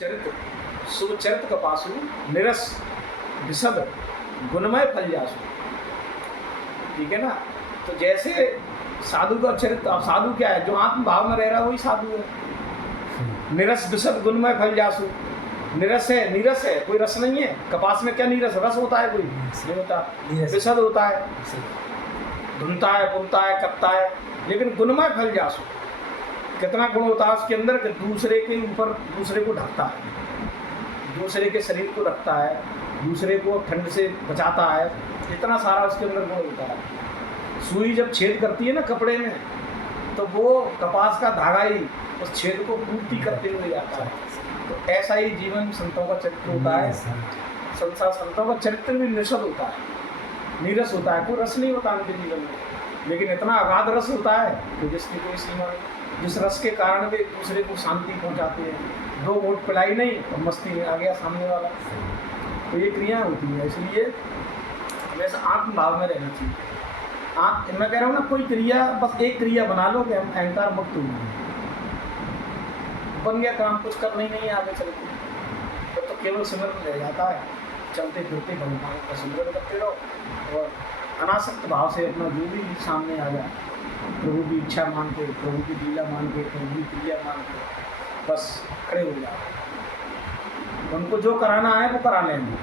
चरित्र शुभ चरित्र कपासु निरस विशद गुणमय फल जासु। ठीक है ना। तो जैसे साधु का चरित्र, अब साधु क्या है? जो आत्म भाव में रह रहा है वही साधु है। निरस विशद गुणमय फल जासु। निरस है, नीरस है, कोई रस नहीं है। कपास में क्या नीरस रस होता है? कोई नहीं होता। विशद होता है, धुनता है, पुलता है, कपता है, लेकिन गुणमय फल जासु। कितना गुण होता है उसके अंदर कि दूसरे के ऊपर दूसरे को ढकता है, दूसरे के शरीर को रखता है, दूसरे को ठंड से बचाता है। इतना सारा उसके अंदर गुण होता है। सुई जब छेद करती है ना कपड़े में, तो वो कपास का धागा ही उस छेद को पूर्ति करते हुए जाता है। तो ऐसा ही जीवन संतों का चरित्र होता है। संसार संतों का चरित्र भी निरस होता है, नीरस होता है, कोई रस नहीं होता उनके जीवन में, लेकिन इतना अगाध रस होता है कि जिसकी कोई सीमा नहीं। जिस रस के कारण वे एक दूसरे को शांति पहुंचाते हैं। दो घूंट पिलाई नहीं और मस्ती में आ गया सामने वाला। तो ये क्रिया होती है, इसलिए हमेशा आत्म भाव में रहना चाहिए। मैं कह रहा हूँ ना, कोई क्रिया, बस एक क्रिया बना लो कि हम अहंकार मुक्त हुए, बन गया काम, कुछ करना ही नहीं है आगे चल के। तो केवल सिमरन रह जाता है, चलते फिरते भगवान का सिमरन करते रहो और अनासक्त भाव से अपना जो भी सामने आ जाए, प्रभु की इच्छा मान के, प्रभु की लीला मान के, प्रभु की क्रिया मान के बस खड़े हो जाओ। उनको जो कराना है वो करा लेंगे।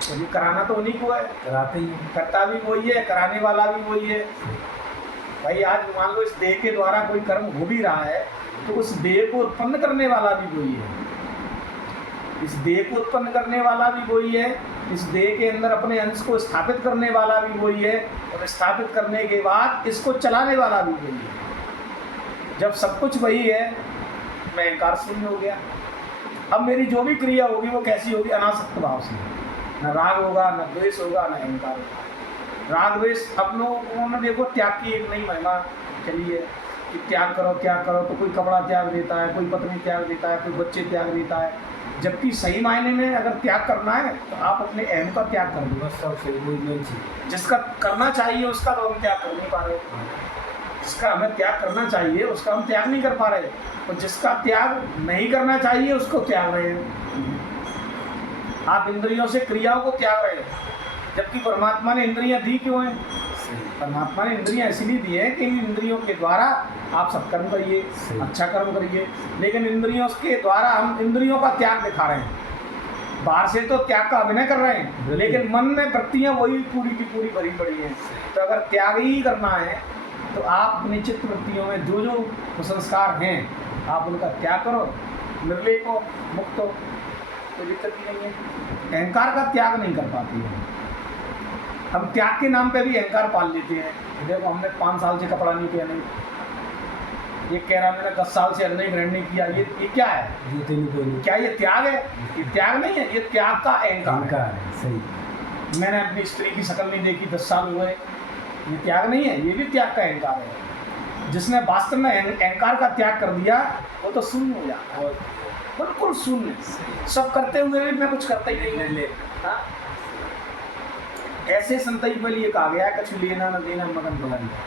सही, कराना तो उन्हीं को है, कराते ही, करता भी वही है, कराने वाला भी वही है। भाई आज मान लो इस देह के द्वारा कोई कर्म हो भी रहा है, तो उस देह को उत्पन्न करने वाला भी वही है। इस देह को उत्पन्न करने वाला भी वही है, इस देह के अंदर अपने अंश को स्थापित करने वाला भी वही है, और स्थापित करने के बाद इसको चलाने वाला भी वही है। जब सब कुछ वही है, मैं अहंकार शून्य हो गया। अब मेरी जो भी क्रिया होगी वो कैसी होगी? अनासक्त भाव से। न राग होगा, न द्वेष होगा, न अहंकार होगा। राग द्वेष अपनों उन्होंने देखो त्याग की एक नई महिमा चली है कि त्याग करो, त्याग करो। तो कोई कपड़ा त्याग देता है, कोई पत्नी त्याग देता है, कोई बच्चे त्याग देता है। जबकि सही मायने में अगर त्याग करना है तो आप अपने अहम का त्याग कर दो। जिसका करना चाहिए उसका तो हम त्याग कर नहीं पा रहे, जिसका हमें त्याग करना चाहिए उसका हम त्याग नहीं कर पा रहे, और जिसका त्याग नहीं करना चाहिए उसको त्याग रहे हैं। आप इंद्रियों से क्रियाओं को त्याग रहे हैं, जबकि परमात्मा ने इंद्रियां दी क्यों हैं? परमात्मा ने इंद्रियां इसलिए दी है कि इन इंद्रियों के द्वारा आप सत्कर्म करिए, अच्छा कर्म करिए। लेकिन इंद्रियों के द्वारा हम इंद्रियों का त्याग दिखा रहे हैं। बाहर से तो त्याग का अभिनय कर रहे हैं, लेकिन मन में वृत्तियां वही पूरी की पूरी भरी पड़ी हैं। तो अगर त्याग ही करना है तो आप अपनी चित्त वृत्तियों में जो जो कुसंस्कार हैं आप उनका त्याग करो, निर्लेप हो, मुक्त हो, कोई दिक्कत ही नहीं है। अहंकार का त्याग नहीं कर पाती है। हम त्याग के नाम पे भी अहंकार पाल लेते हैं। देखो हमने 5 साल से कपड़ा नहीं पहने, ये कह रहा मैंने 10 साल से अन्न ग्रहण नहीं किया, ये क्या है? क्या ये त्याग है? ये त्याग नहीं है, ये त्याग का अहंकार है। सही, मैंने अपनी स्त्री की शक्ल नहीं देखी 10 साल हुए, ये त्याग नहीं है, ये भी त्याग का अहंकार है। जिसने वास्तव में अहंकार का त्याग कर दिया वो तो शून्य हो जाता है, बिल्कुल शून्य। सब करते हुए भी मैं कुछ करता ही नहीं। ऐसे संतई पे लिए कहा गया, कुछ लेना न देना मगन बना लिया।